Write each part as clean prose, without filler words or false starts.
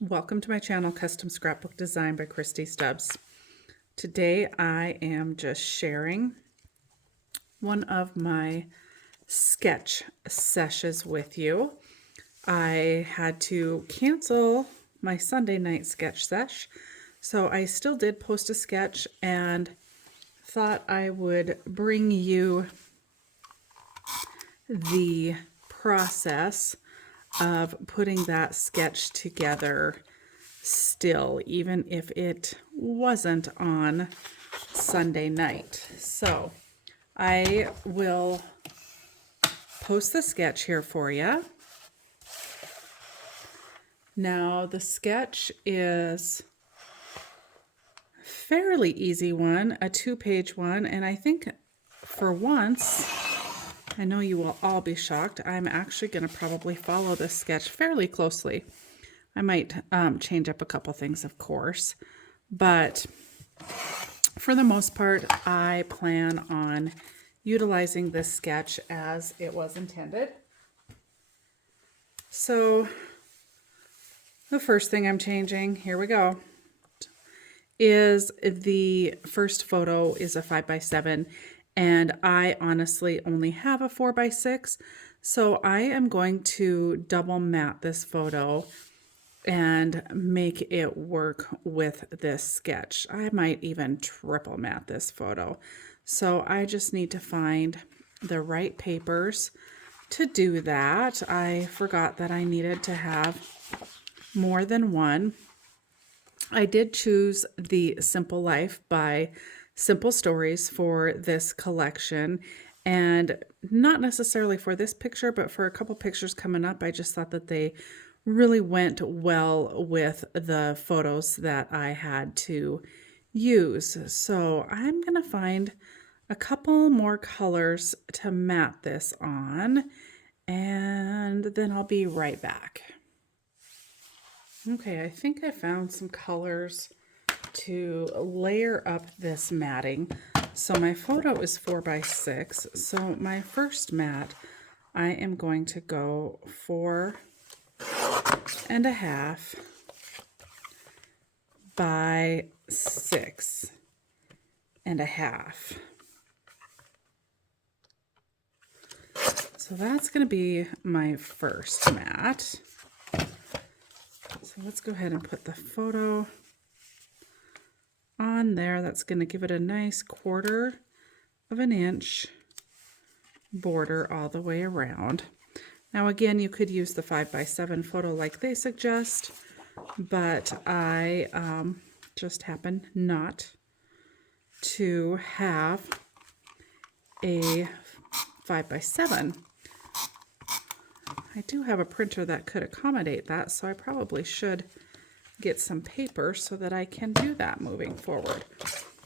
Welcome to my channel, Custom Scrapbook Design by Christy Stubbs. Today I am just sharing one of my sketch sessions with you. I had to cancel my Sunday night sketch sesh, so I still did post a sketch and thought I would bring you the process of putting that sketch together still, even if it wasn't on Sunday night. So I will post the sketch here for you. Now the sketch is a fairly easy one, a 2-page one, and I think for once, I know you will all be shocked, I'm actually going to probably follow this sketch fairly closely. I might change up a couple things, of course, but for the most part, I plan on utilizing this sketch as it was intended. So the first thing I'm changing, here we go, is the first photo is a 5x7, and I honestly only have a 4x6, so I am going to double mat this photo and make it work with this sketch. I might even triple mat this photo. So I just need to find the right papers to do that. I forgot that I needed to have more than one. I did choose the Simple Life by Simple Stories for this collection, and not necessarily for this picture, but for a couple pictures coming up. I just thought that they really went well with the photos that I had to use. So I'm going to find a couple more colors to mat this on, and then I'll be right back. Okay, I think I found some colors to layer up this matting. So my photo is 4x6. So my first mat, I am going to go 4.5 by 6.5. So that's going to be my first mat. So let's go ahead and put the photo on there. That's going to give it a nice 1/4 of an inch border all the way around. Now again, you could use the 5x7 photo like they suggest, but I just happen not to have a 5x7. I do have a printer that could accommodate that, so I probably should get some paper so that I can do that moving forward.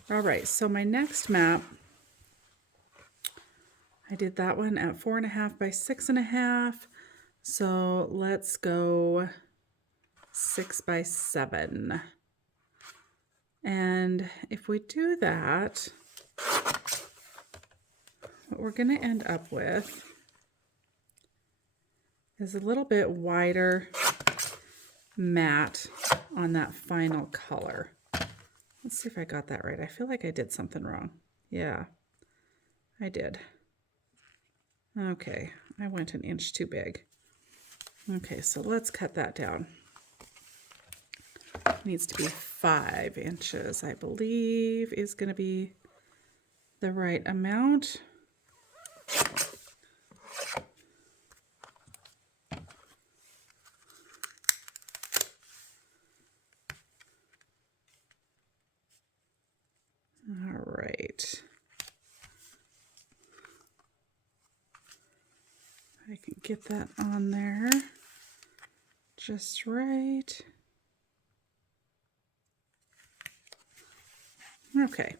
All right, so my next map, I did that one at 4.5 by 6.5. So let's go 6x7. And if we do that, what we're going to end up with is a little bit wider mat on that final color. Let's see if I got that right. I feel like I did something wrong. Yeah, I did. Okay, I went an inch too big. Okay, so let's cut that down. It needs to be 5 inches, I believe, is going to be the right amount. All right. I can get that on there just right. Okay.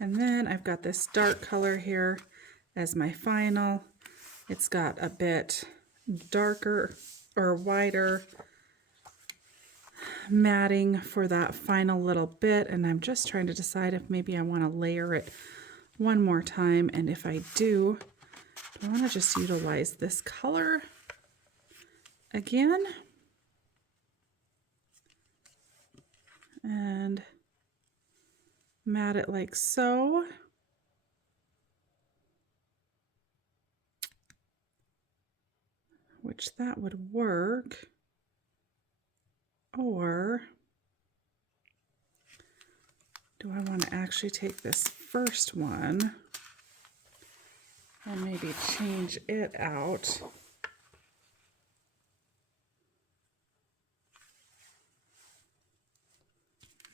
And then I've got this dark color here as my final. It's got a bit darker or wider matting for that final little bit, and I'm just trying to decide if maybe I want to layer it one more time, and if I do I want to just utilize this color again. and mat it like so. Which that would work. Or do I want to actually take this first one and maybe change it out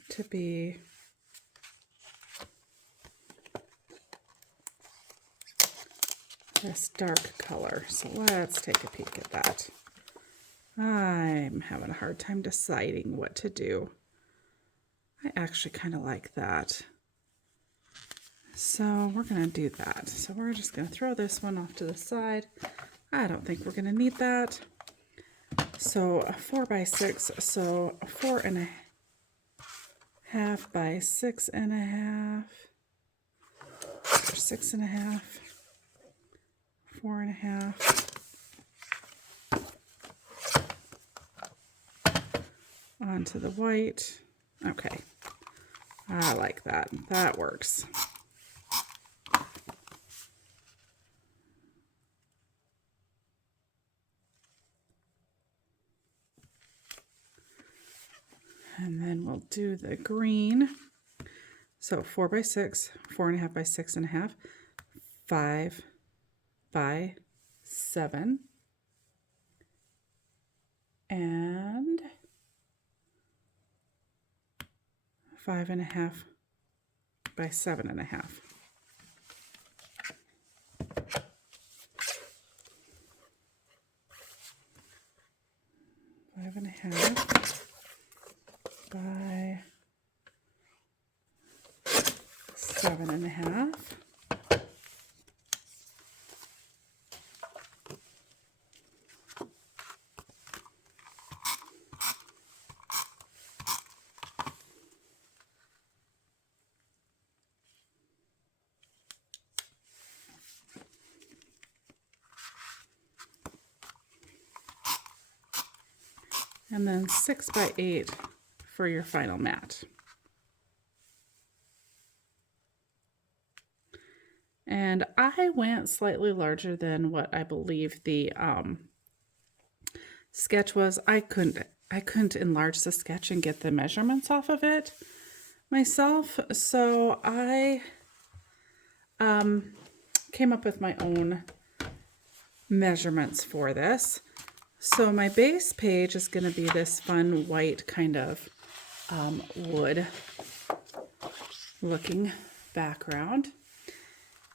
to be this dark color? So let's take a peek at that. I'm having a hard time deciding what to do. I actually kind of like that. So we're going to do that. So we're just going to throw this one off to the side. I don't think we're going to need that. So 4 by 6, so 4.5 by 6.5, or 6.5, 4.5. Onto the white. Okay, I like that. That works. And then we'll do the green. So 4 by 6, 4.5 by 6.5, 5 by 7, and 5.5 by 7.5. Five and a half by 7.5. And then 6 by 8 for your final mat. And I went slightly larger than what I believe the sketch was. I couldn't enlarge the sketch and get the measurements off of it myself, so I came up with my own measurements for this. So my base page is going to be this fun white kind of wood looking background.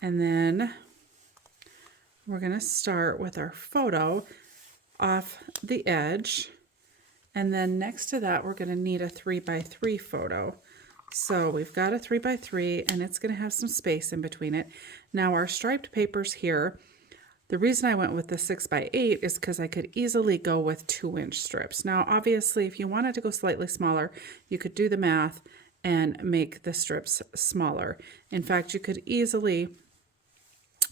And then we're going to start with our photo off the edge. And then next to that, we're going to need a 3 by 3 photo. So we've got a 3 by 3 and it's going to have some space in between it. Now our striped papers here, the reason I went with the 6 by 8 is because I could easily go with 2-inch strips. Now, obviously, if you wanted to go slightly smaller, you could do the math and make the strips smaller. In fact, you could easily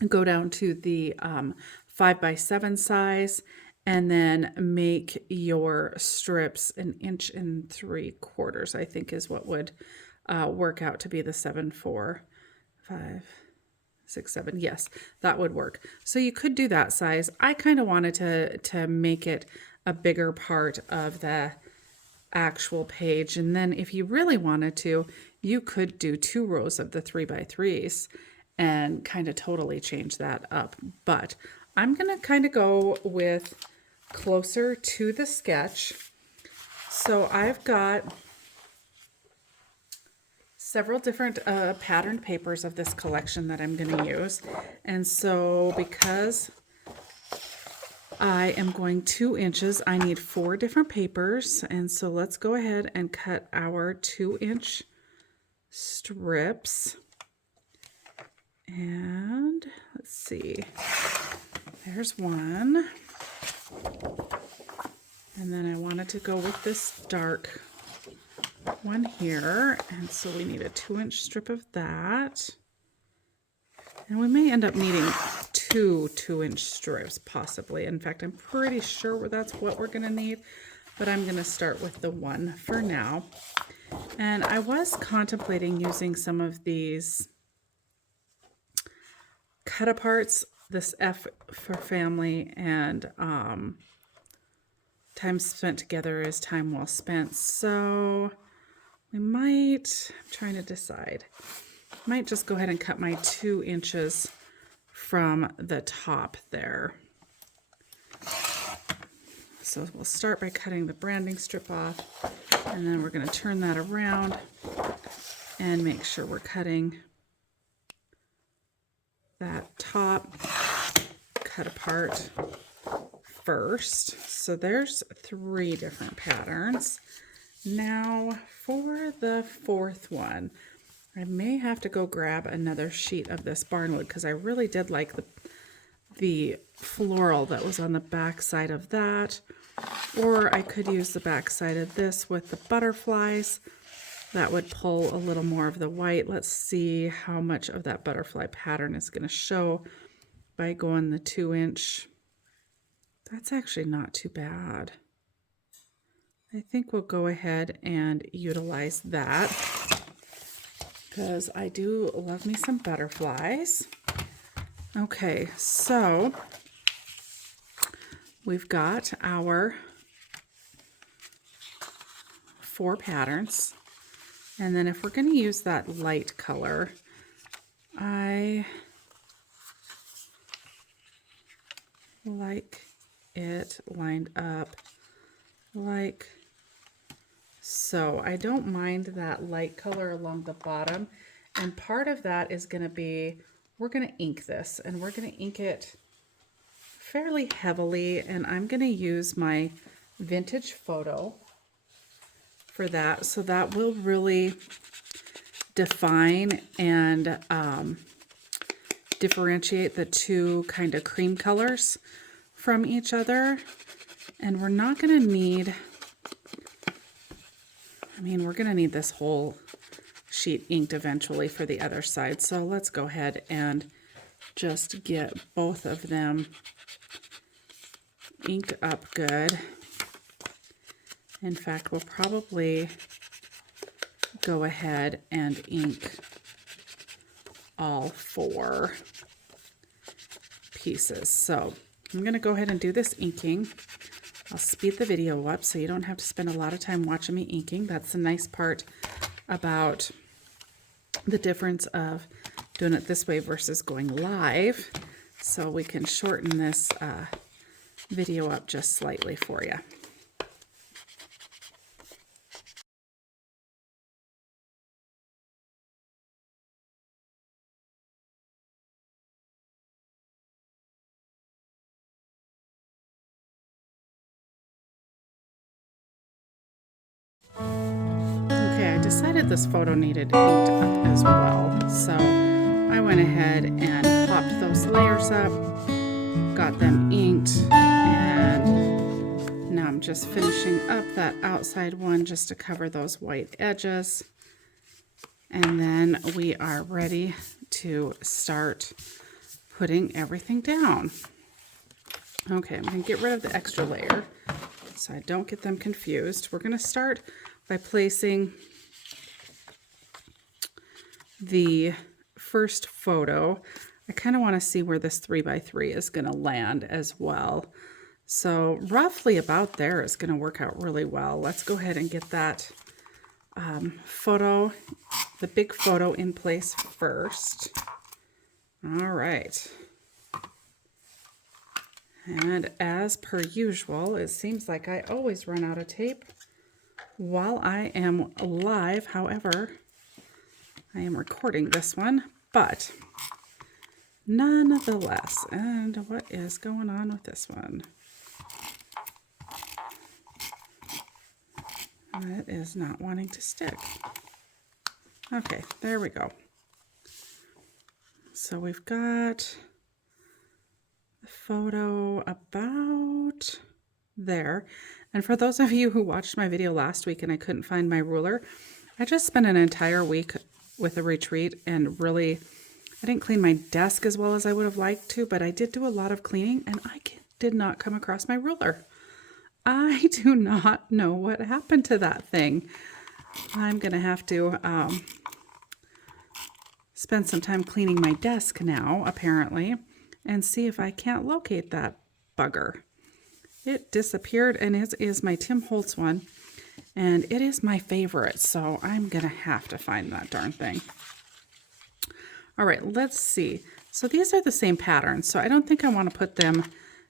go down to the 5 by 7 size and then make your strips 1 3/4 inches, I think is what would work out to be the 7, 4, 5, 6, 7. Yes, that would work. So you could do that size. I kind of wanted to make it a bigger part of the actual page. And then if you really wanted to, you could do 2 rows of the 3 by 3s and kind of totally change that up. But I'm going to kind of go with closer to the sketch. So I've got several different patterned papers of this collection that I'm going to use. And so because I am going 2 inches, I need 4 different papers. And so let's go ahead and cut our 2-inch strips. And let's see, there's one. And then I wanted to go with this dark one here, and so we need a 2-inch strip of that, and we may end up needing 2 2-inch strips possibly. In fact, I'm pretty sure that's what we're going to need. but I'm going to start with the 1 for now. And I was contemplating using some of these cut aparts, this F for family and time spent together is time well spent. So we might, I'm trying to decide, might just go ahead and cut my 2 inches from the top there. So we'll start by cutting the branding strip off, and then we're going to turn that around and make sure we're cutting that top cut apart first. So there's 3 different patterns. Now for the 4th one, I may have to go grab another sheet of this barnwood because I really did like the floral that was on the back side of that. Or I could use the back side of this with the butterflies. That would pull a little more of the white. Let's see how much of that butterfly pattern is going to show by going the 2-inch. That's actually not too bad. I think we'll go ahead and utilize that because I do love me some butterflies. Okay, so we've got our 4 patterns. And then if we're going to use that light color, I like it lined up like so. I don't mind that light color along the bottom. And part of that is going to be, we're going to ink this, and we're going to ink it fairly heavily. And I'm going to use my vintage photo for that. So that will really define and differentiate the 2 kind of cream colors from each other. And we're not going to need, we're going to need this whole sheet inked eventually for the other side. So let's go ahead and just get both of them inked up good. In fact, we'll probably go ahead and ink all 4 pieces. So I'm going to go ahead and do this inking. I'll speed the video up so you don't have to spend a lot of time watching me inking. That's the nice part about the difference of doing it this way versus going live. So we can shorten this video up just slightly for you. Okay, I decided this photo needed inked up as well, so I went ahead and popped those layers up, got them inked, and now I'm just finishing up that outside one just to cover those white edges. And then we are ready to start putting everything down. Okay, I'm going to get rid of the extra layer so I don't get them confused. We're going to start by placing the first photo. I kind of want to see where this 3x3 is going to land as well. So roughly about there is going to work out really well. Let's go ahead and get that photo, the big photo, in place first. All right. And as per usual, it seems like I always run out of tape while I am live. However, I am recording this one, but nonetheless. And what is going on with this one? It is not wanting to stick. Okay, there we go. So we've got the photo about there. And for those of you who watched my video last week and I couldn't find my ruler, I just spent an entire week with a retreat, and really, I didn't clean my desk as well as I would have liked to, but I did do a lot of cleaning, and I did not come across my ruler. I do not know what happened to that thing. I'm going to have to spend some time cleaning my desk now, apparently, and see if I can't locate that bugger. It disappeared, and it is my Tim Holtz one, and it is my favorite, so I'm going to have to find that darn thing. All right, let's see. So these are the same patterns, so I don't think I want to put them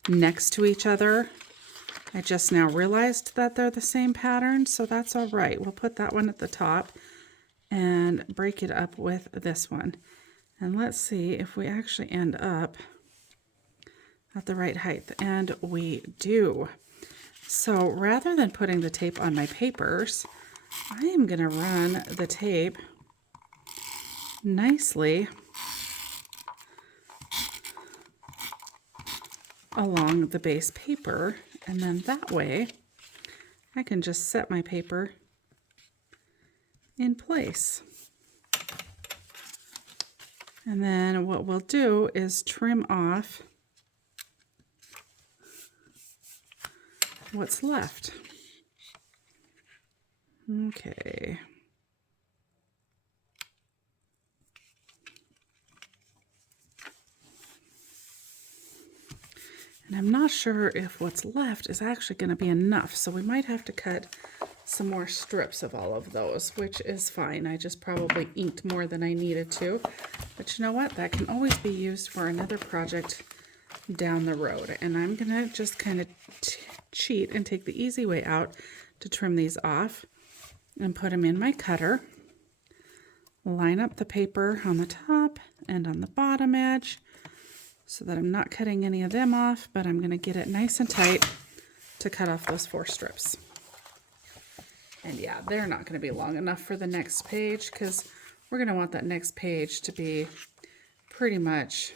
next to each other. I just now realized that they're the same pattern, so that's all right. We'll put that one at the top and break it up with this one. And let's see if we actually end up at the right height. And we do. So rather than putting the tape on my papers, I am going to run the tape nicely along the base paper, and then that way I can just set my paper in place. And then what we'll do is trim off what's left. Okay. And I'm not sure if what's left is actually going to be enough, so we might have to cut some more strips of all of those, which is fine. I just probably inked more than I needed to. But you know what? That can always be used for another project down the road. And I'm going to just kind of cheat and take the easy way out to trim these off and put them in my cutter. Line up the paper on the top and on the bottom edge, so that I'm not cutting any of them off, but I'm going to get it nice and tight to cut off those 4 strips. And yeah, they're not going to be long enough for the next page, because we're going to want that next page to be pretty much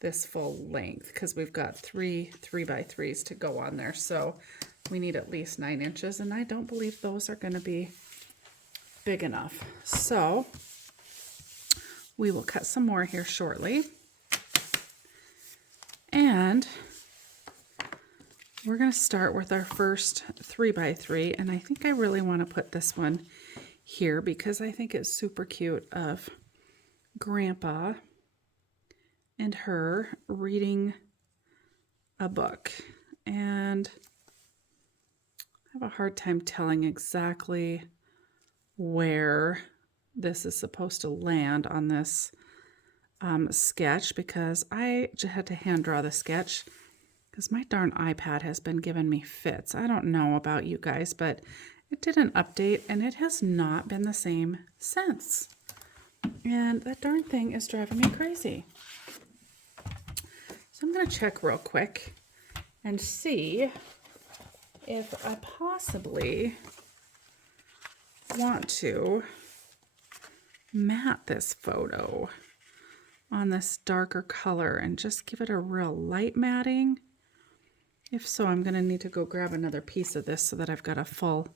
this full length, because we've got 3 3x3s to go on there. So we need at least 9 inches, and I don't believe those are going to be big enough. So we will cut some more here shortly. And we're going to start with our first 3x3, and I think I really want to put this one here because I think it's super cute of Grandpa and her reading a book. And I have a hard time telling exactly where this is supposed to land on this sketch, because I just had to hand draw the sketch because my darn iPad has been giving me fits. I don't know about you guys, but it did an update and it has not been the same since. And that darn thing is driving me crazy. So I'm going to check real quick and see if I possibly want to matte this photo on this darker color and just give it a real light matting. If so, I'm going to need to go grab another piece of this so that I've got a full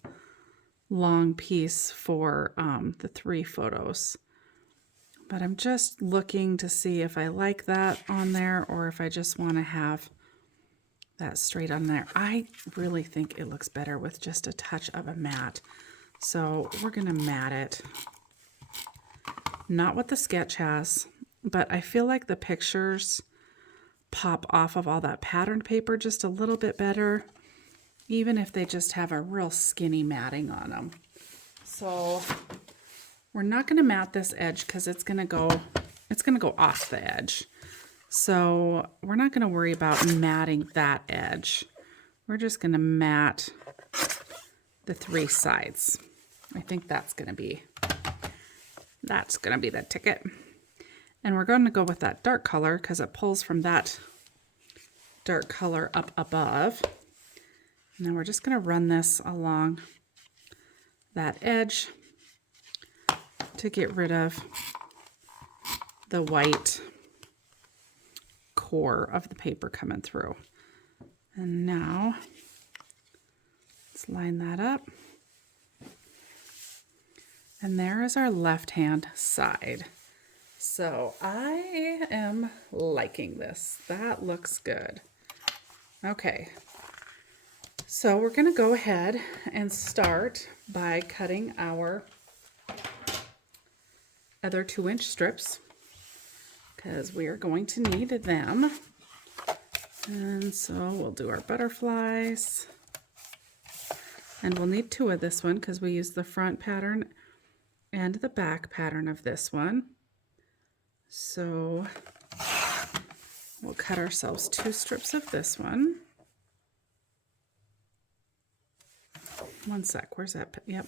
long piece for the 3 photos. But I'm just looking to see if I like that on there or if I just want to have that straight on there. I really think it looks better with just a touch of a matte. So we're going to matte it. Not what the sketch has, but I feel like the pictures pop off of all that patterned paper just a little bit better, even if they just have a real skinny matting on them. So we're not going to matte this edge because it's going to go off the edge. So we're not going to worry about matting that edge. We're just going to matte the 3 sides. I think that's going to be the ticket. And we're going to go with that dark color because it pulls from that dark color up above. And then we're just going to run this along that edge to get rid of the white core of the paper coming through. And now let's line that up. And there is our left-hand side. So I am liking this. That looks good. Okay. So we're going to go ahead and start by cutting our other 2-inch strips because we are going to need them. And so we'll do our butterflies. And we'll need 2 of this one because we use the front pattern and the back pattern of this one. So we'll cut ourselves 2 strips of this one. One sec, where's that? Yep.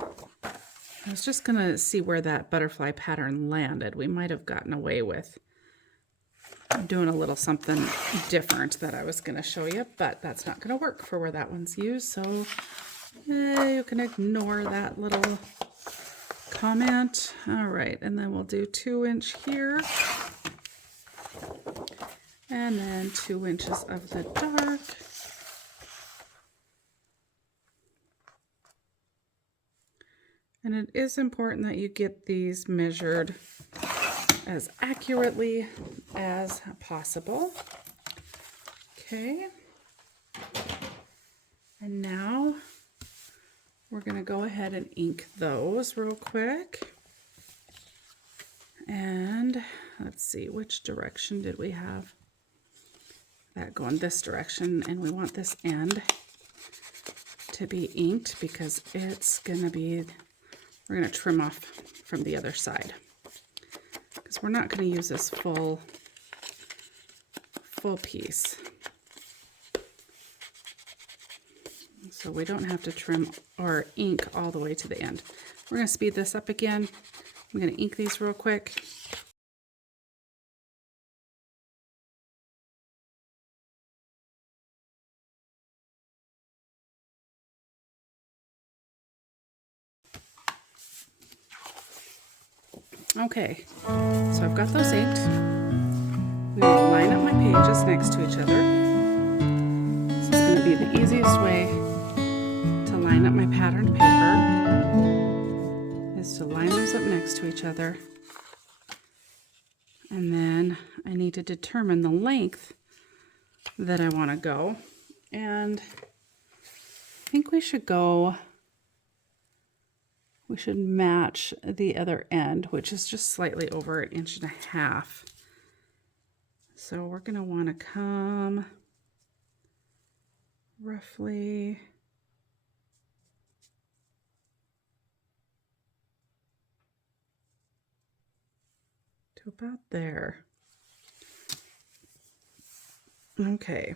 I was just gonna see where that butterfly pattern landed. We might have gotten away with doing a little something different that I was gonna show you, but that's not gonna work for where that one's used. So you can ignore that little comment. All right, and then we'll do 2-inch here. And then 2 inches of the dark. And it is important that you get these measured as accurately as possible. Okay. And now we're going to go ahead and ink those real quick. And let's see, which direction did we have? That going this direction, and we want this end to be inked because it's going to be, we're going to trim off from the other side because we're not going to use this full piece. So we don't have to trim or ink all the way to the end. We're going to speed this up again. I'm going to ink these real quick. Okay, so I've got those inked. I'm going to line up my pages next to each other. This is going to be the easiest way to line up my patterned paper, is to line those up next to each other. And then I need to determine the length that I want to go. And I think we should match the other end, which is just slightly over 1.5 inches. So we're going to want to come roughly to about there. Okay.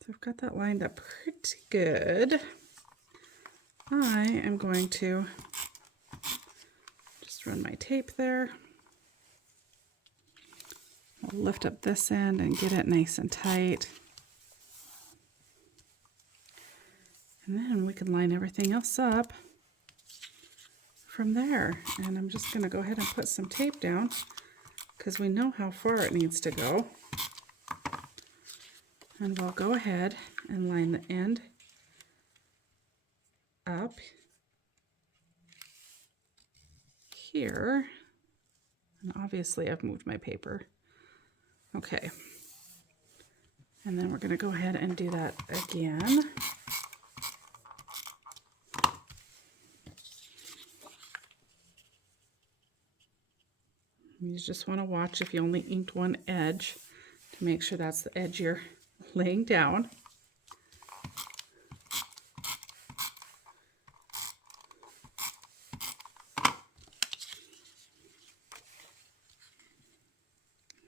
So I've got that lined up pretty good. I am going to just run my tape there. I'll lift up this end and get it nice and tight. And then we can line everything else up from there. And I'm just going to go ahead and put some tape down because we know how far it needs to go. And we'll go ahead and line the end up here. And obviously I've moved my paper. Okay. And then we're going to go ahead and do that again. You just want to watch if you only inked one edge to make sure that's the edge you're laying down.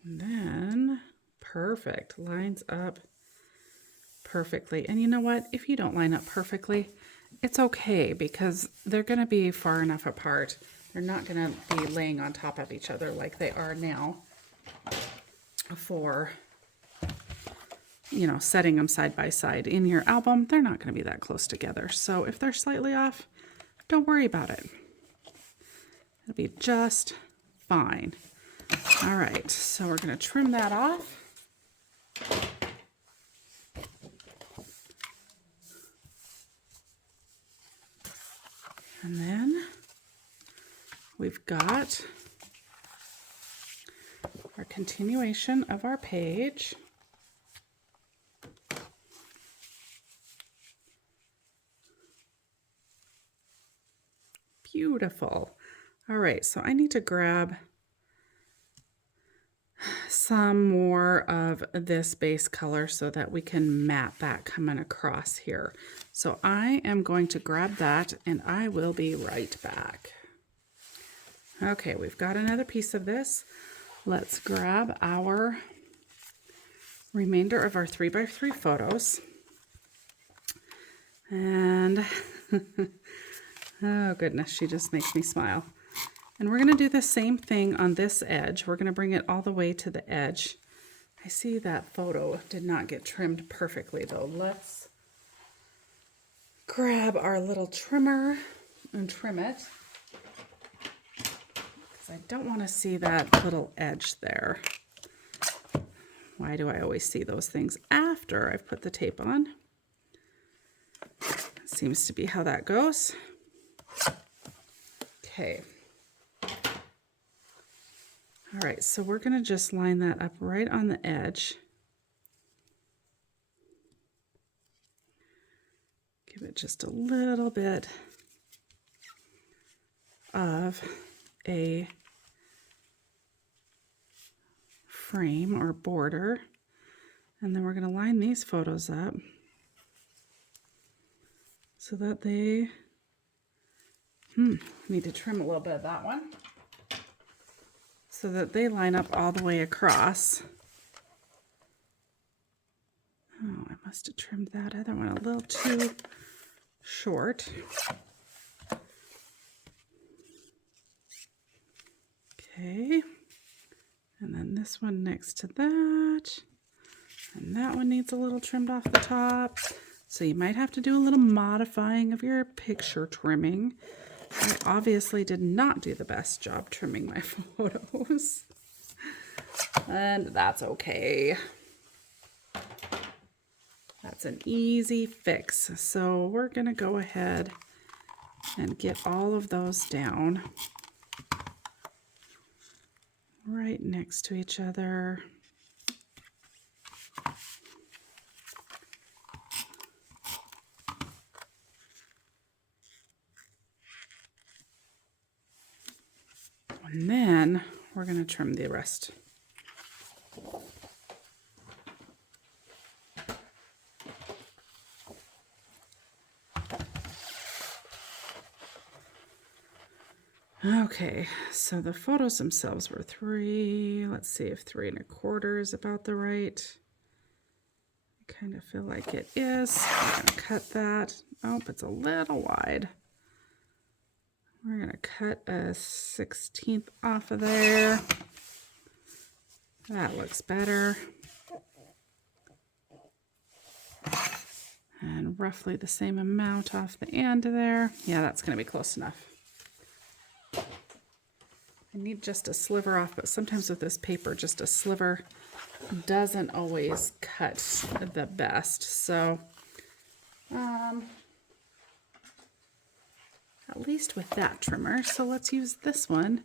And then, perfect, lines up perfectly. And you know what? If you don't line up perfectly, it's okay because they're going to be far enough apart. They're not going to be laying on top of each other like they are now for, you know, setting them side by side. In your album, they're not going to be that close together. So if they're slightly off, don't worry about it. It'll be just fine. All right, so we're going to trim that off. And then we've got our continuation of our page. beautiful. All right, so I need to grab some more of this base color so that we can matte that coming across here. So I am going to grab that and I will be right back. Okay, we've got another piece of this. Let's grab our remainder of our 3x3 photos. And oh goodness, she just makes me smile. And we're going to do the same thing on this edge. We're going to bring it all the way to the edge. I see that photo did not get trimmed perfectly though. Let's grab our little trimmer and trim it. Because I don't want to see that little edge there. Why do I always see those things after I've put the tape on? Seems to be how that goes. Okay. All right, so we're going to just line that up right on the edge. Give it just a little bit of a frame or border. And then we're going to line these photos up so that they need to trim a little bit of that one so that they line up all the way across. Oh, I must have trimmed that other one a little too short. Okay, and then this one next to that, and that one needs a little trimmed off the top. So you might have to do a little modifying of your picture trimming. I obviously did not do the best job trimming my photos. And that's okay. That's an easy fix. So we're going to go ahead and get all of those down right next to each other. And then we're going to trim the rest. Okay, so the photos themselves were 3. Let's see if 3 1/4 is about the right. I kind of feel like it is. I'm going to cut that. Oh, it's a little wide. We're going to cut a 1/16 off of there. That looks better. And roughly the same amount off the end there. Yeah, that's going to be close enough. I need just a sliver off, but sometimes with this paper, just a sliver doesn't always cut the best. So, at least with that trimmer. So let's use this one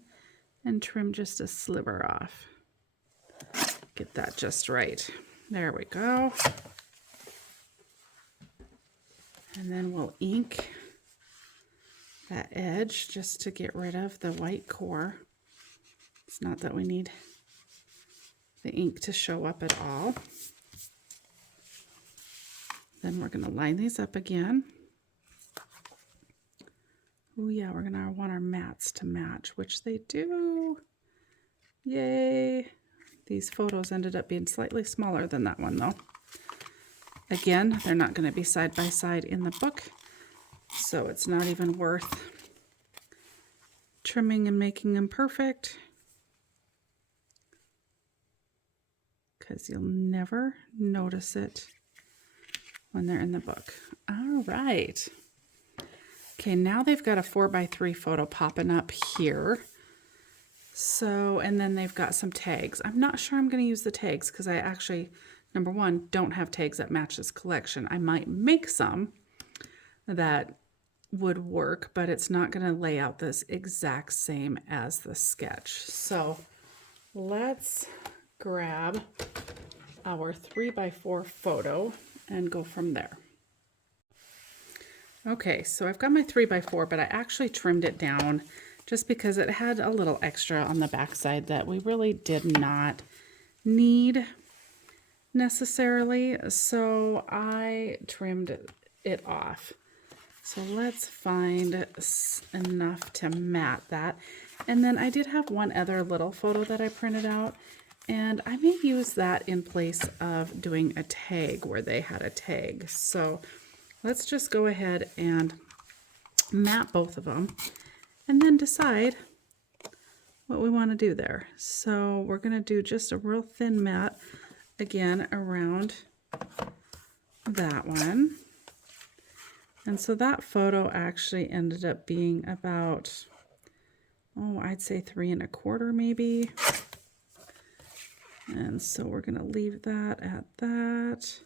and trim just a sliver off. Get that just right. There we go. And then we'll ink that edge just to get rid of the white core. It's not that we need the ink to show up at all. Then we're going to line these up again. Oh yeah, we're going to want our mats to match, which they do. Yay! These photos ended up being slightly smaller than that one though. Again, they're not going to be side by side in the book, so it's not even worth trimming and making them perfect, because you'll never notice it when they're in the book. All right. Okay, now they've got a 4x3 photo popping up here. So, and then they've got some tags. I'm not sure I'm going to use the tags because I actually, number one, don't have tags that match this collection. I might make some that would work, but it's not going to lay out this exact same as the sketch. So let's grab our 3x4 photo and go from there. Okay, so I've got my 3x4, but I actually trimmed it down just because it had a little extra on the backside that we really did not need necessarily. So I trimmed it off. So let's find enough to mat that. And then I did have one other little photo that I printed out, and I may use that in place of doing a tag where they had a tag. So let's just go ahead and mat both of them and then decide what we want to do there. So we're going to do just a real thin mat again around that one. And so that photo actually ended up being about, oh, I'd say 3 1/4 maybe. And so we're going to leave that at that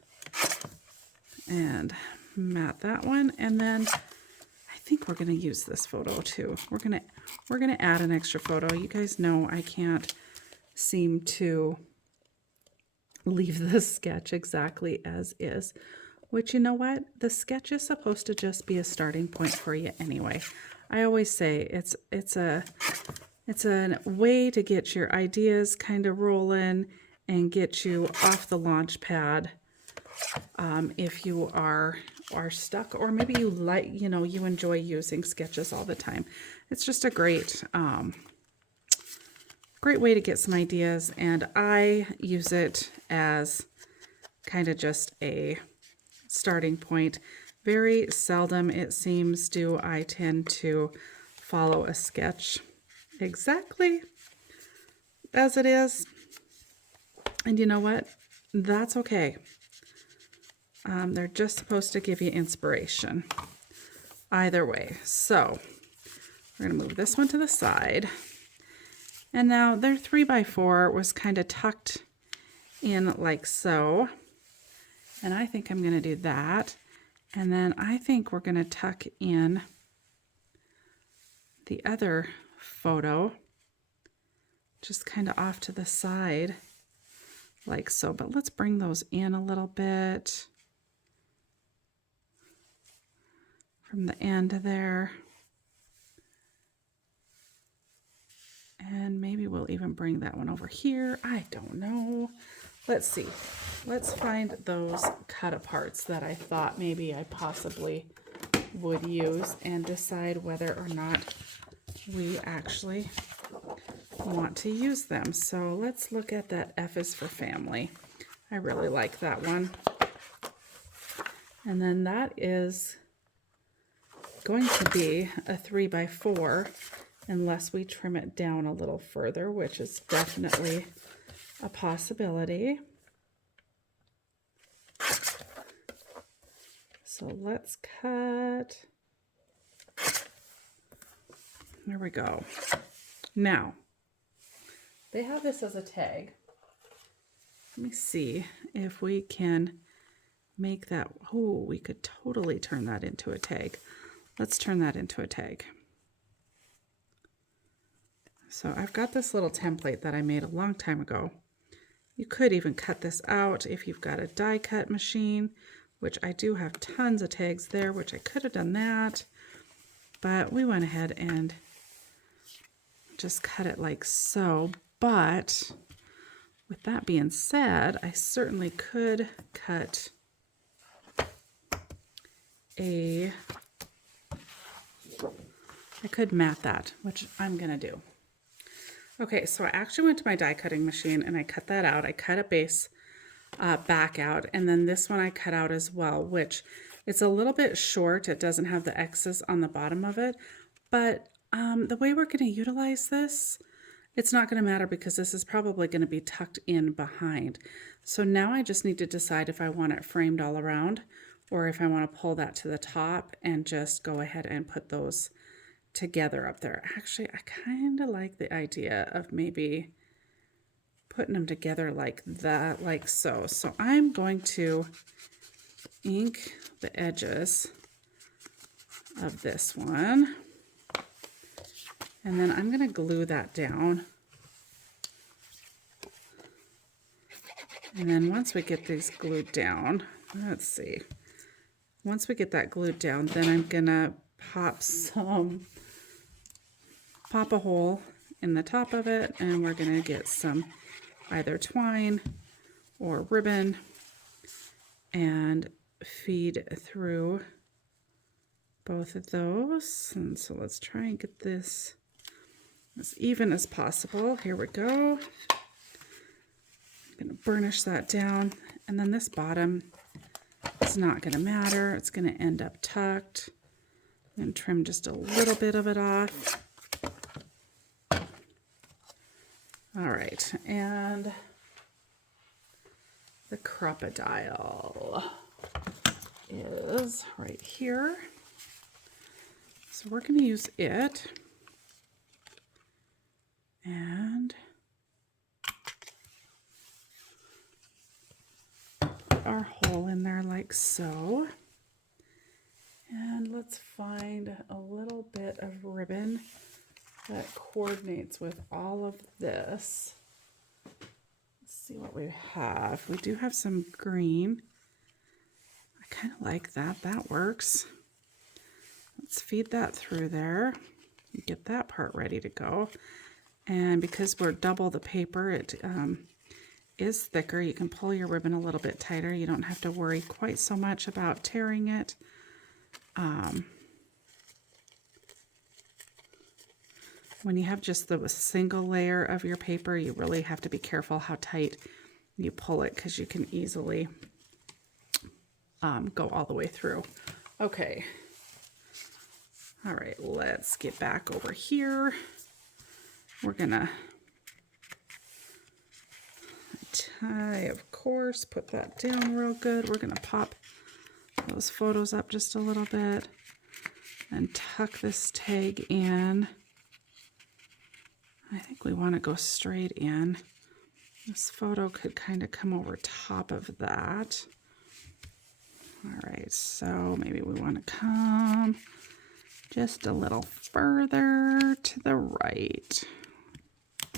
and mat that one. And then I think we're going to use this photo too. We're going to add an extra photo. You guys know I can't seem to leave the sketch exactly as is. Which, you know what? The sketch is supposed to just be a starting point for you anyway. I always say it's a way to get your ideas kind of rolling and get you off the launch pad if you are stuck, or maybe you like, you know, you enjoy using sketches all the time. It's just a great way to get some ideas, and I use it as kind of just a starting point. Very seldom, it seems, do I tend to follow a sketch exactly as it is. And you know what? That's okay. They're just supposed to give you inspiration either way. So we're going to move this one to the side. And now their 3x4 was kind of tucked in like so. And I think I'm going to do that. And then I think we're going to tuck in the other photo just kind of off to the side like so. But let's bring those in a little bit from the end there. And maybe we'll even bring that one over here. I don't know. Let's see. Let's find those cut aparts that I thought maybe I possibly would use and decide whether or not we actually want to use them. So let's look at that F is for family. I really like that one. And then that is going to be a 3x4 unless we trim it down a little further, which is definitely a possibility. So let's cut. There we go. Now, they have this as a tag. Let me see if we can make that. Oh, we could totally turn that into a tag. Let's turn that into a tag. So I've got this little template that I made a long time ago. You could even cut this out if you've got a die cut machine, which I do have tons of tags there, which I could have done that. But we went ahead and just cut it like so. But with that being said, I certainly could cut I could mat that, which I'm going to do. Okay, so I actually went to my die cutting machine and I cut that out. I cut a base back out, and then this one I cut out as well, which it's a little bit short. It doesn't have the X's on the bottom of it, but the way we're going to utilize this, it's not going to matter because this is probably going to be tucked in behind. So now I just need to decide if I want it framed all around or if I want to pull that to the top and just go ahead and put those together up there. Actually, I kind of like the idea of maybe putting them together like that, like so. So I'm going to ink the edges of this one, and then I'm going to glue that down. And then once we get these glued down, let's see, once we get that glued down, then I'm gonna pop a hole in the top of it, and we're gonna get some either twine or ribbon and feed through both of those. And so let's try and get this as even as possible. Here we go. I'm gonna burnish that down, and then this bottom, it's not gonna matter. It's gonna end up tucked. I'm gonna trim just a little bit of it off. All right, and the crocodile is right here. So we're going to use it and put our hole in there like so. And let's find a little bit of ribbon that coordinates with all of this. Let's see what we have. We do have some green. I kind of like that. That works. Let's feed that through there. Get that part ready to go. And because we're double the paper, it is thicker. You can pull your ribbon a little bit tighter. You don't have to worry quite so much about tearing it. When you have just the single layer of your paper, you really have to be careful how tight you pull it, because you can easily go all the way through. Okay. All right, let's get back over here. We're gonna tie, of course, put that down real good. We're gonna pop those photos up just a little bit and tuck this tag in. I think we want to go straight in. This photo could kind of come over top of that. All right, so maybe we want to come just a little further to the right.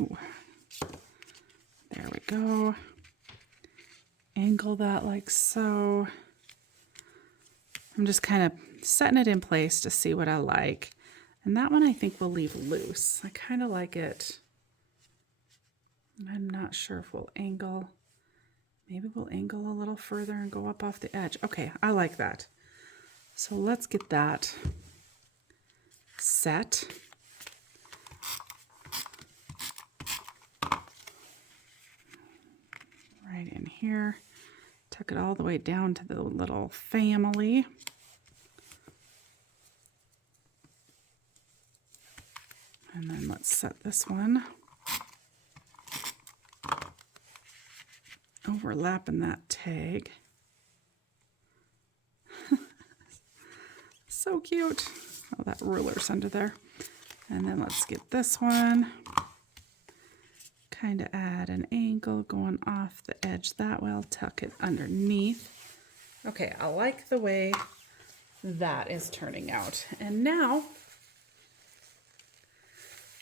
Ooh. There we go. Angle that like so. I'm just kind of setting it in place to see what I like. And that one I think we'll leave loose. I kind of like it. I'm not sure if we'll angle. Maybe we'll angle a little further and go up off the edge. Okay, I like that. So let's get that set. Right in here. Tuck it all the way down to the little family. And then let's set this one. Overlapping that tag. So cute. Oh, that ruler's under there. And then let's get this one. Kind of add an angle going off the edge that way. I'll tuck it underneath. Okay, I like the way that is turning out. And now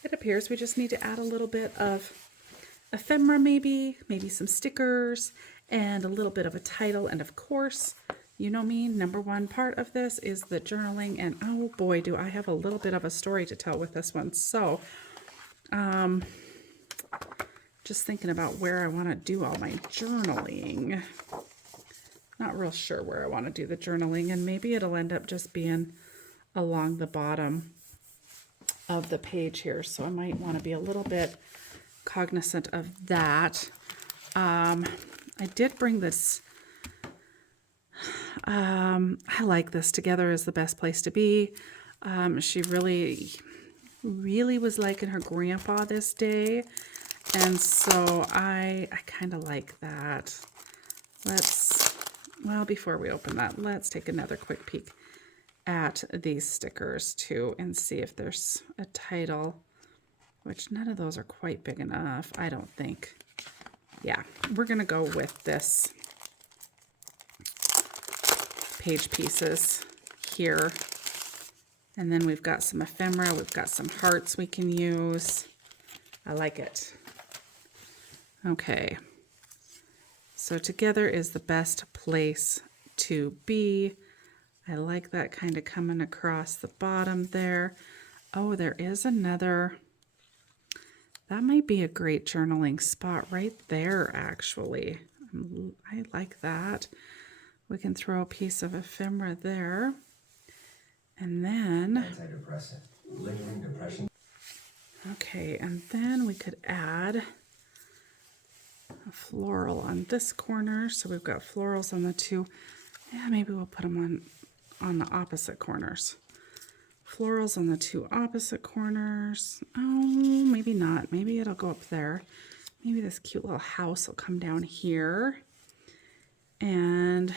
it appears we just need to add a little bit of ephemera, maybe some stickers, and a little bit of a title. And of course, you know me, number one part of this is the journaling. And oh boy, do I have a little bit of a story to tell with this one. So, just thinking about where I want to do all my journaling. Not real sure where I want to do the journaling, and maybe it'll end up just being along the bottom of the page here. So I might want to be a little bit cognizant of that. I did bring this. I like this. Together is the best place to be. She really was liking her grandpa this day. And so I kind of like that. Well, before we open that, let's take another quick peek at these stickers too and see if there's a title, which none of those are quite big enough, I don't think. Yeah, we're going to go with this page pieces here. And then we've got some ephemera, we've got some hearts we can use. I like it. Okay, so together is the best place to be. I like that kind of coming across the bottom there. Oh, there is another. That might be a great journaling spot right there, actually. I like that. We can throw a piece of ephemera there. And then... Antidepressant, lingering depression. Okay, and then we could add a floral on this corner. So we've got florals on the two. Yeah, maybe we'll put them on the opposite corners. Florals on the two opposite corners. Oh, maybe not. Maybe it'll go up there. Maybe this cute little house will come down here. And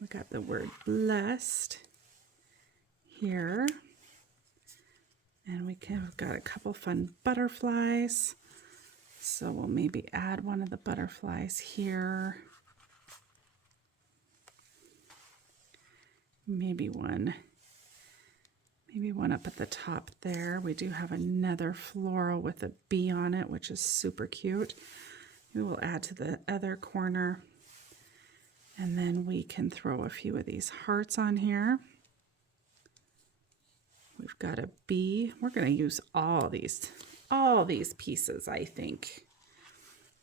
we got the word blessed here. And we've got a couple fun butterflies. So we'll maybe add one of the butterflies here. Maybe one up at the top there. We do have another floral with a bee on it, which is super cute. We will add to the other corner. And then we can throw a few of these hearts on here. We've got a bee. We're going to use all these pieces, I think.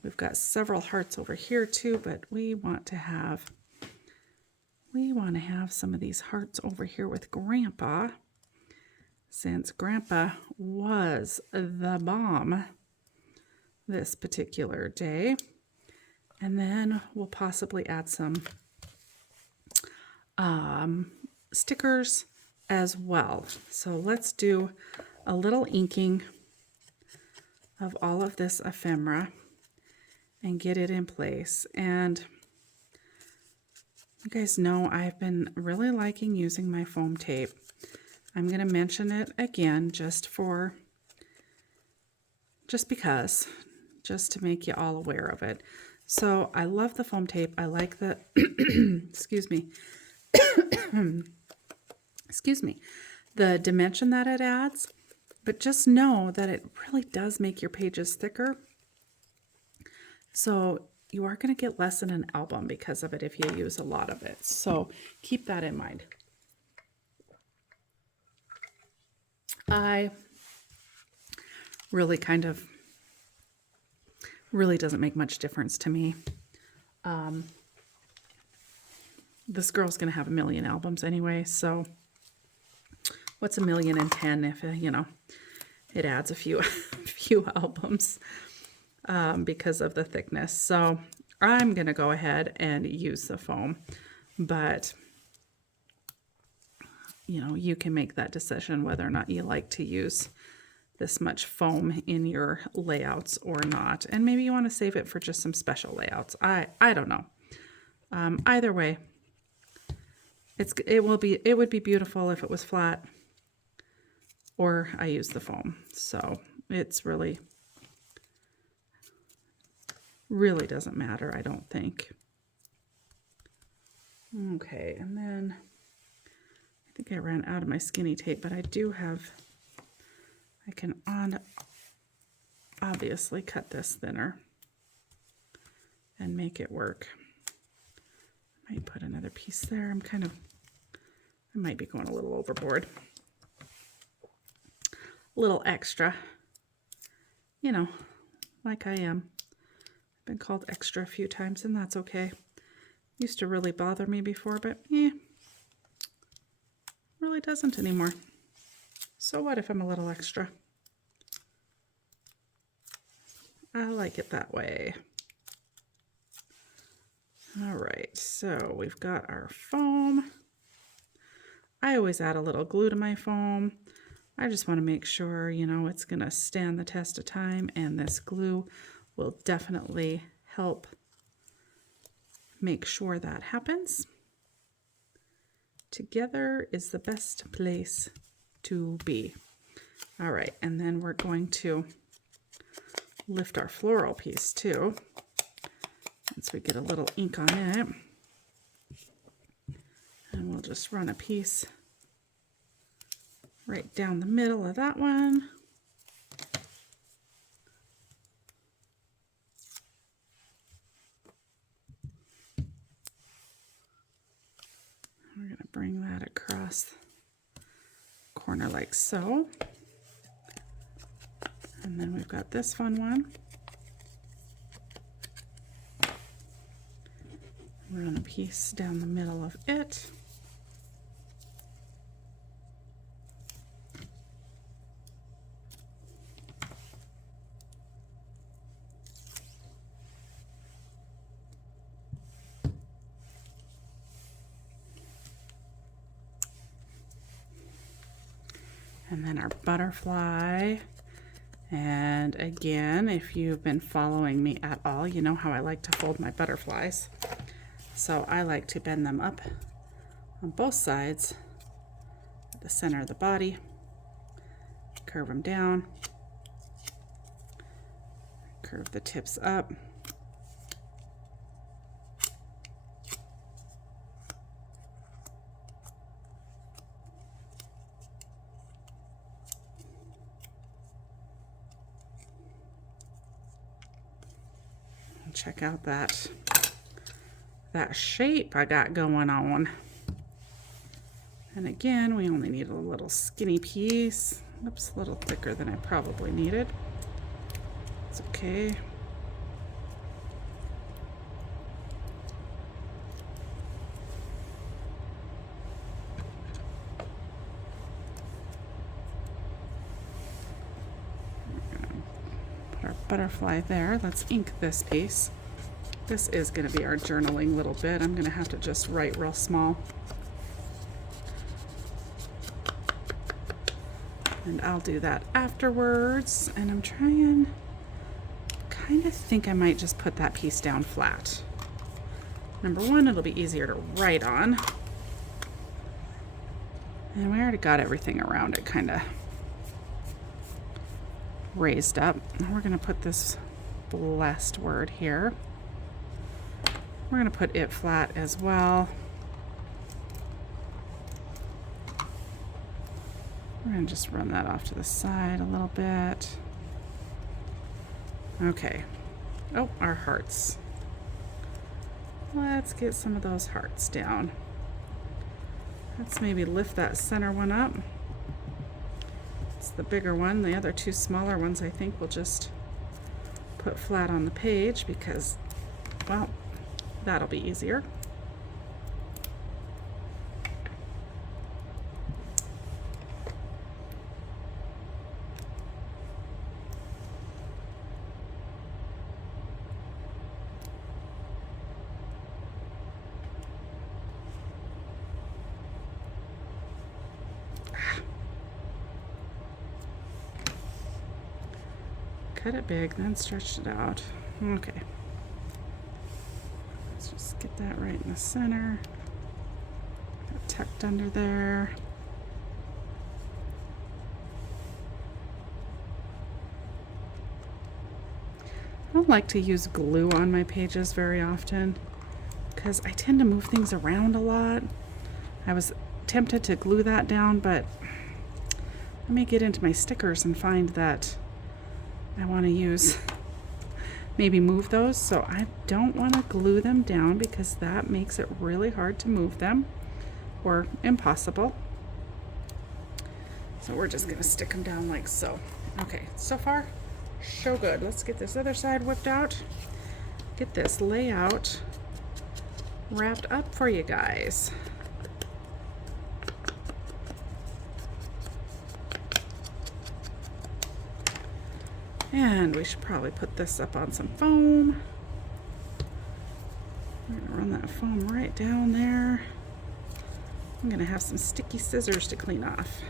We've got several hearts over here too, but we want to have some of these hearts over here with Grandpa, since Grandpa was the bomb this particular day. And then we'll possibly add some stickers as well. So let's do a little inking of all of this ephemera and get it in place. And you guys know I've been really liking using my foam tape. I'm going to mention it again just because, just to make you all aware of it. So I love the foam tape. I like the, excuse me, the dimension that it adds, but just know that it really does make your pages thicker. So you are going to get less in an album because of it if you use a lot of it. So keep that in mind. I really doesn't make much difference to me. This girl's going to have 1,000,000 albums anyway, so what's 1,000,010 if, it adds a few albums because of the thickness. So I'm going to go ahead and use the foam, but you can make that decision whether or not you like to use this much foam in your layouts or not. And maybe you want to save it for just some special layouts. I don't know. Either way, it would be beautiful if it was flat or I use the foam. So it's really doesn't matter, I don't think. Okay, and then I think I ran out of my skinny tape, but I can obviously cut this thinner and make it work. I might put another piece there. I might be going a little overboard. A little extra, like I am. I've been called extra a few times, and that's okay. Used to really bother me before, but really doesn't anymore. So what if I'm a little extra? I like it that way. All right, so we've got our foam. I always add a little glue to my foam. I just want to make sure, it's going to stand the test of time, and this glue will definitely help make sure that happens. Together is the best place to be. All right, and then we're going to lift our floral piece too, once we get a little ink on it. And we'll just run a piece right down the middle of that one. across the corner like so. And then we've got this fun one. Run a piece down the middle of it. And then our butterfly. And again, if you've been following me at all, you know how I like to fold my butterflies. So I like to bend them up on both sides at the center of the body, curve them down, curve the tips up. Check out that shape I got going on. And again, we only need a little skinny piece. Oops, a little thicker than I probably needed. It's okay. Our butterfly there. Let's ink this piece. This is going to be our journaling little bit. I'm going to have to just write real small. And I'll do that afterwards. And I'm trying, kind of think I might just put that piece down flat. Number one, it'll be easier to write on. And we already got everything around it kind of raised up. Now we're going to put this blessed word here. We're going to put it flat as well. We're going to just run that off to the side a little bit. Okay. Oh, our hearts. Let's get some of those hearts down. Let's maybe lift that center one up. It's the bigger one. The other two smaller ones I think we'll just put flat on the page because, well, that'll be easier. Cut it big, then stretch it out. Okay. Let's just get that right in the center. Got it tucked under there. I don't like to use glue on my pages very often because I tend to move things around a lot. I was tempted to glue that down, but let me get into my stickers and find that I want to use, maybe move those, so I don't want to glue them down because that makes it really hard to move them, or impossible. So we're just going to stick them down like so. Okay, so far, so good. Let's get this other side whipped out, get this layout wrapped up for you guys. And we should probably put this up on some foam. We're gonna run that foam right down there. I'm gonna have some sticky scissors to clean off.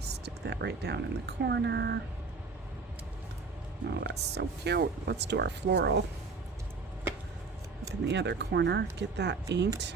Stick that right down in the corner. Oh, that's so cute. Let's do our floral up in the other corner. Get that inked.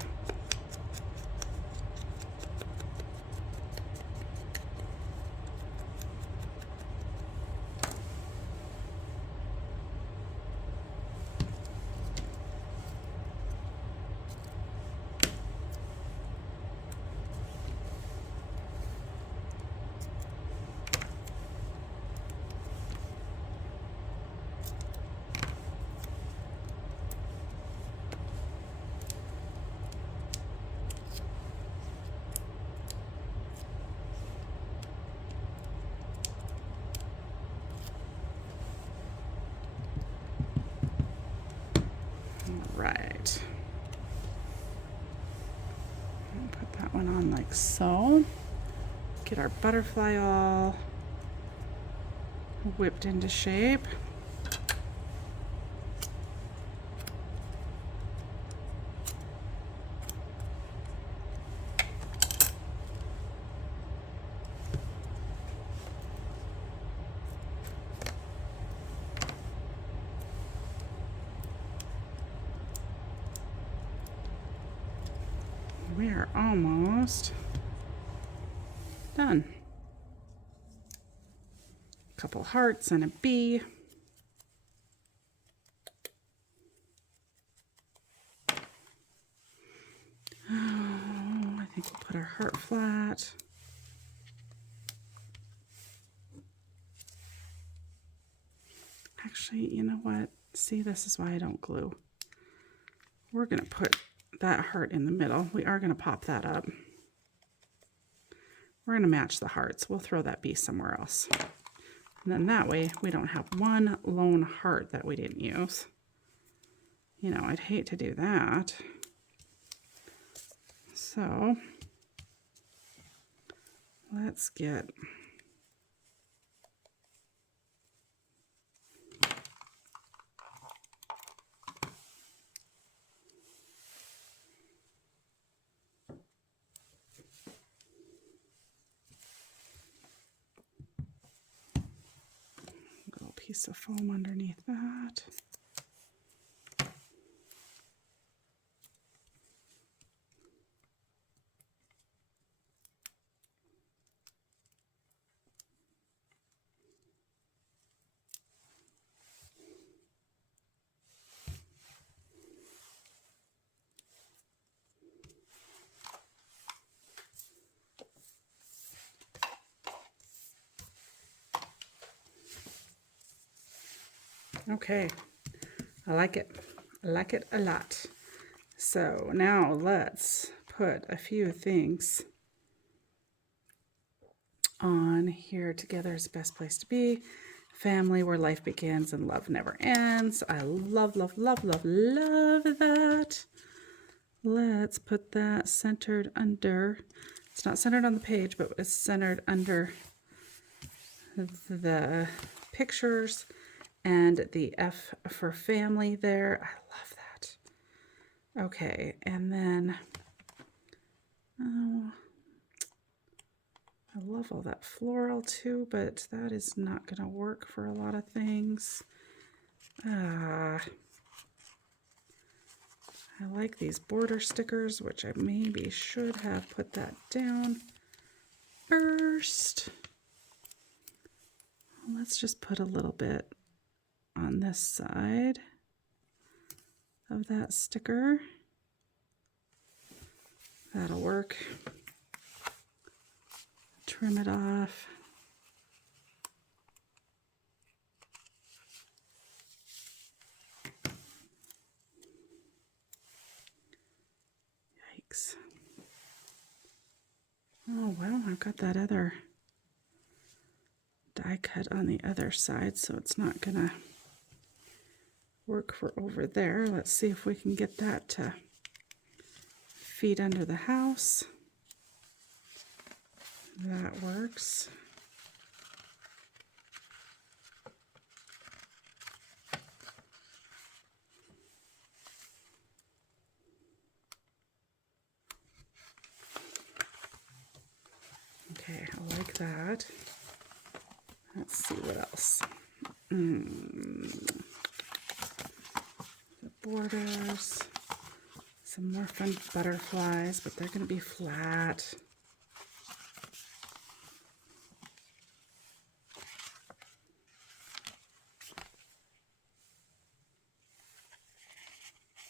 So, get our butterfly all whipped into shape. We are almost done. A couple hearts and a bee. Oh, I think we'll put our heart flat. Actually, you know what? See, this is why I don't glue. We're going to put that heart in the middle. We are going to pop that up. We're going to match the hearts. We'll throw that bee somewhere else. And then that way we don't have one lone heart that we didn't use. You know, I'd hate to do that. So let's get piece of foam underneath that. Okay, I like it. I like it a lot. So now let's put a few things on here. Together is the best place to be. Family where life begins and love never ends. I love, love, love, love, love that. Let's put that centered under. It's not centered on the page, but it's centered under the pictures. And the F for family there. I love that. Okay, and then, oh, I love all that floral too, but that is not going to work for a lot of things. I like these border stickers, which I maybe should have put that down first. Let's just put a little bit on this side of that sticker. That'll work. Trim it off. Yikes. Oh, well, I've got that other die cut on the other side, so it's not gonna work for over there. Let's see if we can get that to feed under the house. That works. Okay, I like that. Let's see what else. The borders. Some more fun butterflies, but they're going to be flat.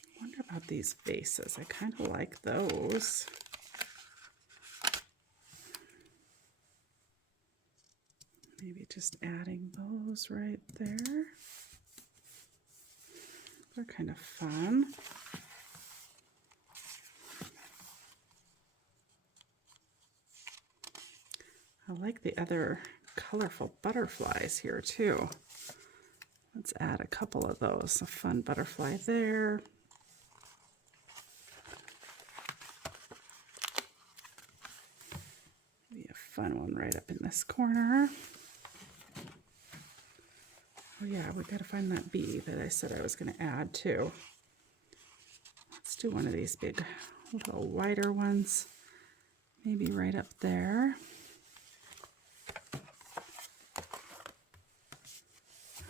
I wonder about these vases. I kind of like those. Maybe just adding those right there. They're kind of fun. I like the other colorful butterflies here too. Let's add a couple of those. A fun butterfly there. fun one right up in this corner. Oh yeah, we got to find that bee that I said I was going to add too. Let's do one of these big, little wider ones. Maybe right up there.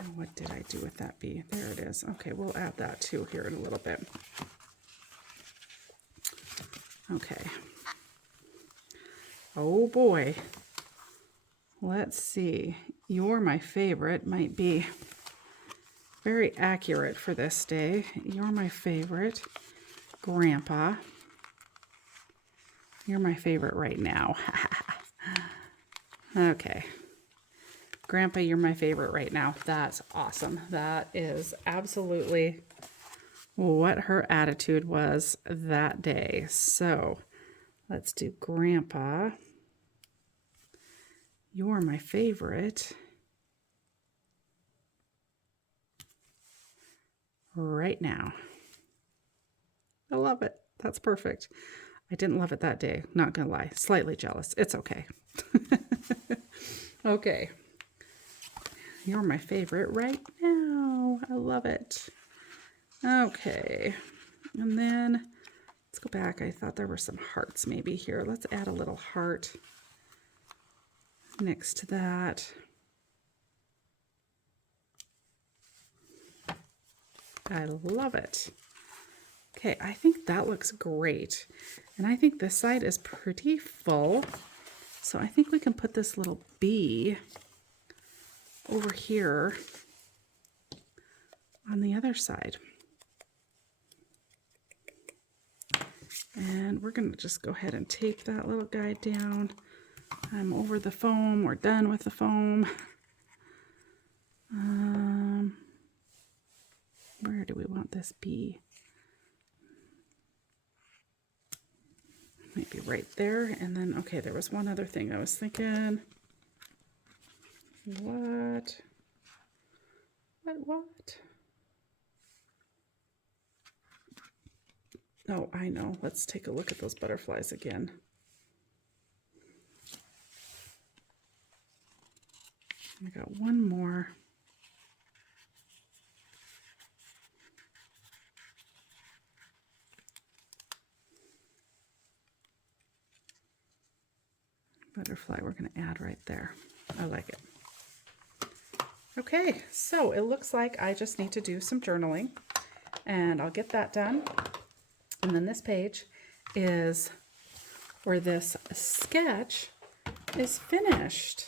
Oh, what did I do with that bee? There it is. Okay, we'll add that too here in a little bit. Okay. Oh boy. Let's see. You're my favorite might be very accurate for this day. You're my favorite. Grandpa. You're my favorite right now. Okay. Grandpa, you're my favorite right now. That's awesome. That is absolutely what her attitude was that day. So let's do Grandpa. You're my favorite right now. I love it. That's perfect. I didn't love it that day. Not gonna lie. Slightly jealous. It's okay. Okay. You're my favorite right now. I love it. Okay. And then let's go back. I thought there were some hearts maybe here. Let's add a little heart next to that. I love it. Okay, I think that looks great. And I think this side is pretty full. So I think we can put this little bee over here on the other side. And we're going to just go ahead and tape that little guy down. I'm over the foam. We're done with the foam. Where do we want this bee? Maybe right there. And then, okay, there was one other thing I was thinking. What? Oh, I know. Let's take a look at those butterflies again. I got one more. Butterfly we're going to add right there. I like it. Okay, so it looks like I just need to do some journaling, and I'll get that done. And then this page is where this sketch is finished.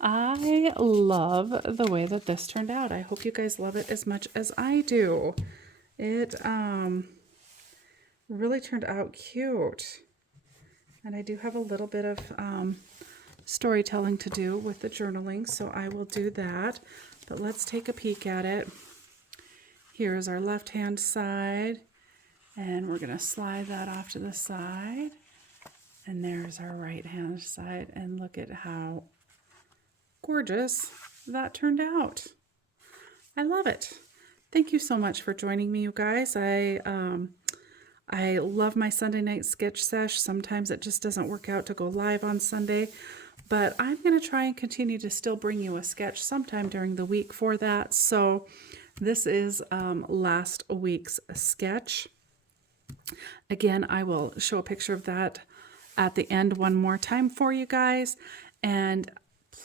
I love the way that this turned out. I hope you guys love it as much as I do. It really turned out cute. And I do have a little bit of storytelling to do with the journaling, so I will do that. But let's take a peek at it. Here's our left-hand side, and we're going to slide that off to the side. And there's our right-hand side, and look at how gorgeous that turned out. I love it. Thank you so much for joining me, you guys. I love my Sunday night sketch sesh. Sometimes it just doesn't work out to go live on Sunday, but I'm going to try and continue to still bring you a sketch sometime during the week for that. So this is last week's sketch. Again, I will show a picture of that at the end one more time for you guys. And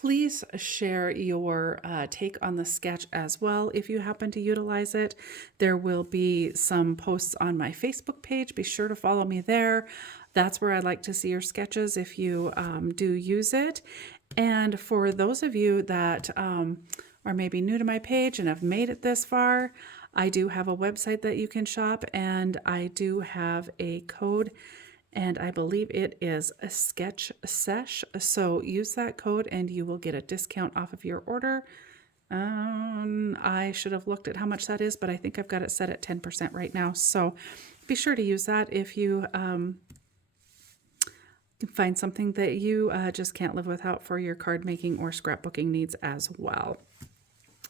please share your take on the sketch as well if you happen to utilize it. There will be some posts on my Facebook page. Be sure to follow me there. That's where I'd like to see your sketches if you do use it. And for those of you that are maybe new to my page and have made it this far, I do have a website that you can shop, and I do have a code, and I believe it is a sketch sesh. So use that code and you will get a discount off of your order. I should have looked at how much that is, but I think I've got it set at 10% right now. So be sure to use that if you can find something that you just can't live without for your card making or scrapbooking needs as well.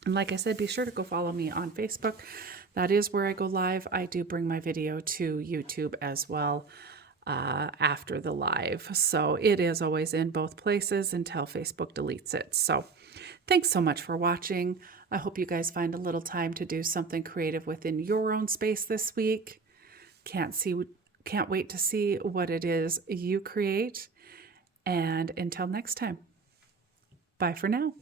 And like I said, be sure to go follow me on Facebook. That is where I go live. I do bring my video to YouTube as well. after the live. So it is always in both places until Facebook deletes it. So thanks so much for watching. I hope you guys find a little time to do something creative within your own space this week. Can't wait to see what it is you create. And until next time, bye for now.